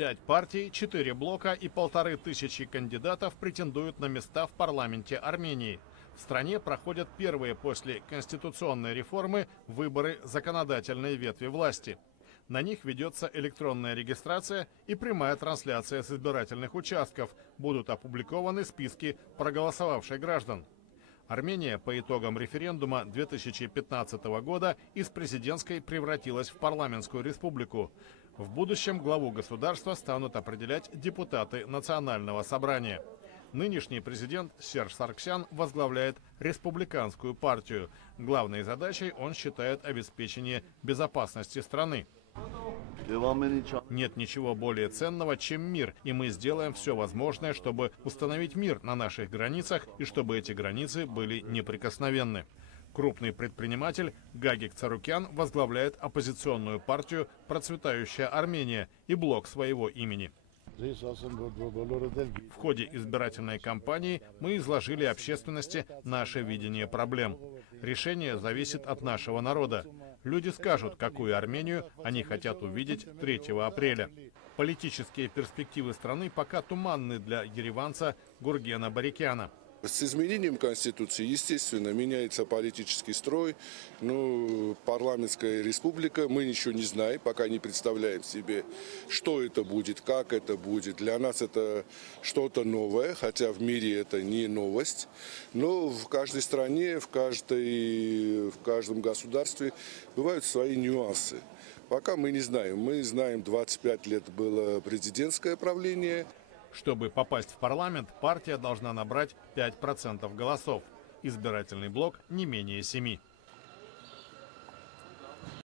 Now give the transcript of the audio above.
5 партий, 4 блока и 1500 кандидатов претендуют на места в парламенте Армении. В стране проходят первые после конституционной реформы выборы законодательной ветви власти. На них ведется электронная регистрация и прямая трансляция с избирательных участков. Будут опубликованы списки проголосовавших граждан. Армения по итогам референдума 2015 года из президентской превратилась в парламентскую республику. В будущем главу государства станут определять депутаты Национального собрания. Нынешний президент Серж Саргсян возглавляет республиканскую партию. Главной задачей он считает обеспечение безопасности страны. Нет ничего более ценного, чем мир, и мы сделаем все возможное, чтобы установить мир на наших границах и чтобы эти границы были неприкосновенны. Крупный предприниматель Гагик Царукян возглавляет оппозиционную партию «Процветающая Армения» и блок своего имени. В ходе избирательной кампании мы изложили общественности наше видение проблем. Решение зависит от нашего народа. Люди скажут, какую Армению они хотят увидеть 3 апреля. Политические перспективы страны пока туманны для ереванца Гургена Барикяна. С изменением Конституции, естественно, меняется политический строй. Парламентская республика, мы ничего не знаем, пока не представляем себе, что это будет, как это будет. Для нас это что-то новое, хотя в мире это не новость. Но в каждой стране, в каждом государстве бывают свои нюансы. Пока мы не знаем. Мы знаем, 25 лет было президентское правление. Чтобы попасть в парламент, партия должна набрать 5% голосов. Избирательный блок не менее 7%.